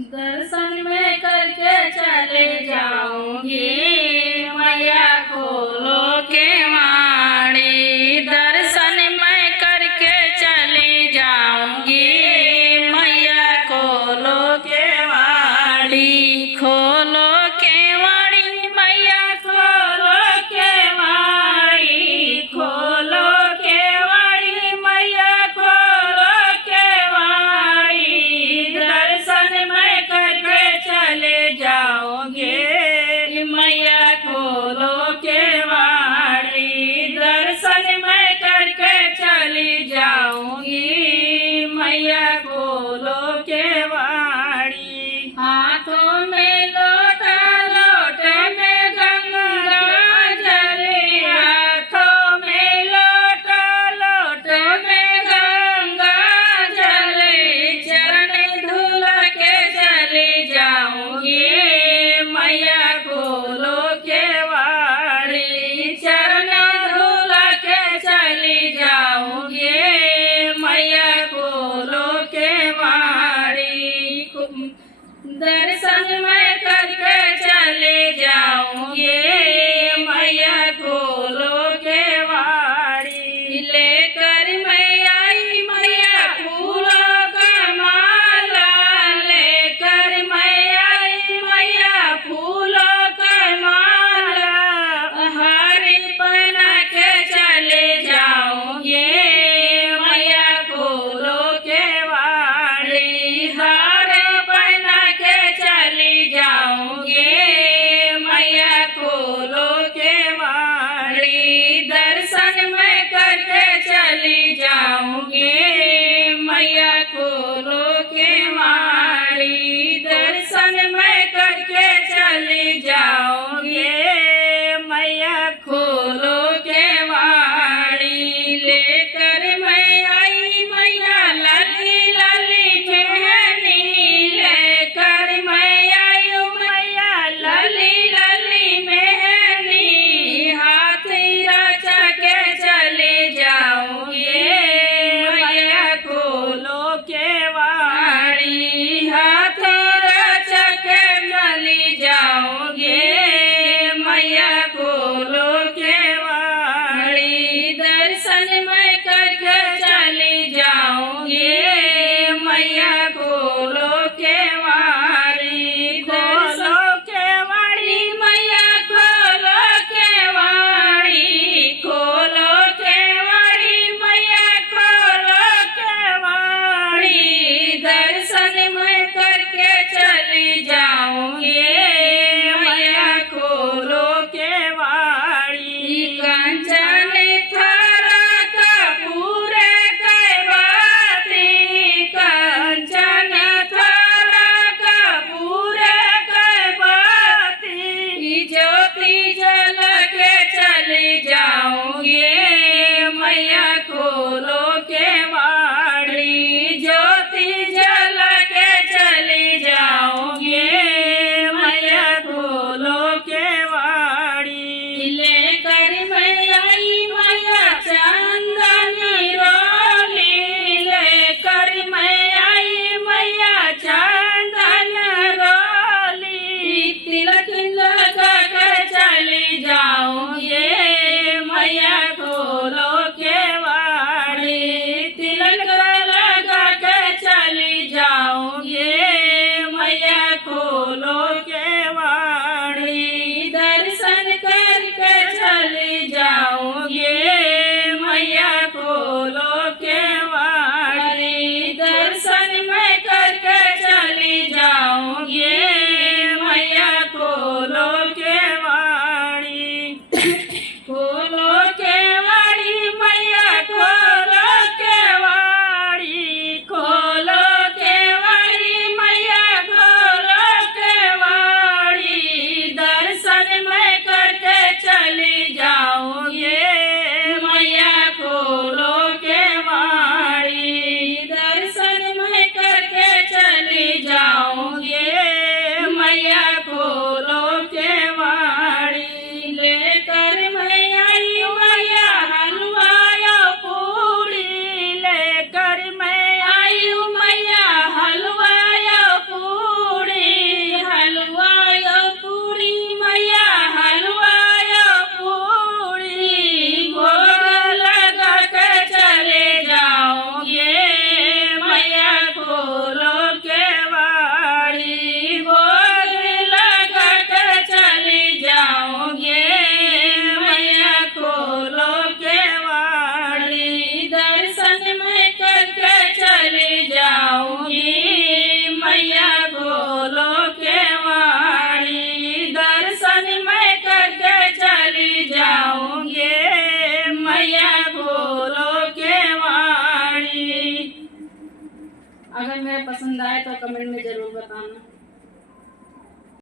दर्शन में करके चले जाऊंगी मैया खोलो केवाड़ी। दर्शन में करके चले जाऊंगी मैया खोलो केवाड़ी। खोलो केवाड़ी मैया खोलो केवाड़ी। खोलो केवाड़ी मैया खोलो केवाड़ी। दर्शन में करके चले जाओगे मैया खोलो केवाड़ी। दर्शन में करके चली जाऊंगी मैया खोलो केवाड़ी। हाथों में लोटा लोटे में गंगा जल। हाथों में लोटा लोटे में गंगा जल। चरण धुल के चली जाऊंगी मैया खोलो केवाड़ी। चरण धुल के चली जाऊंगी मैया खोलो केवाड़ी। दर्शन में करके चले जाऊंगे मैया खोलो केवाड़ी। लेकर मैं आई मैया फूलों का माला। लेकर मैं आई मैया फूलों का माला। हार पहना के चले जाऊंगे मैया खोलो केवाड़ी। हार पहना के चली जाऊंगे मैया खोलो केवाड़ी। दर्शन में करके चली जाऊंगे मैया खोलो केवाड़ी। दर्शन में करके चली जाऊंगे मैया खोलो केवाड़ी। लेकर मैं आई मैया लाली लाली मेहंदी। लेकर मैं आई मैया लाली लाली मेहंदी। हाथ रचा के चले जाऊंगे मैया खोलो केवाड़ी। हाथ रचा के चली जाऊंगे मैया खोलो केवाड़ी। दर्शन में करके चली जाऊंगे मैया खोलो केवाड़ी। खोलो केवाड़ी मैया खोलो केवाड़ी। खोलो केवाड़ी मैया खोलो केवाड़ी। दर्शन में करके चली जाऊंगे मैया खोलो केवाड़ी। कंचन थारा कपूर कैवाती। कंचन थारा कपूर कैवाती। ज्योति जल के चली जाऊंगे मैया खोलो केवाड़ी। ज्योति जल के चली जाऊंगे मैया पसंद आए तो कमेंट में ज़रूर बताना।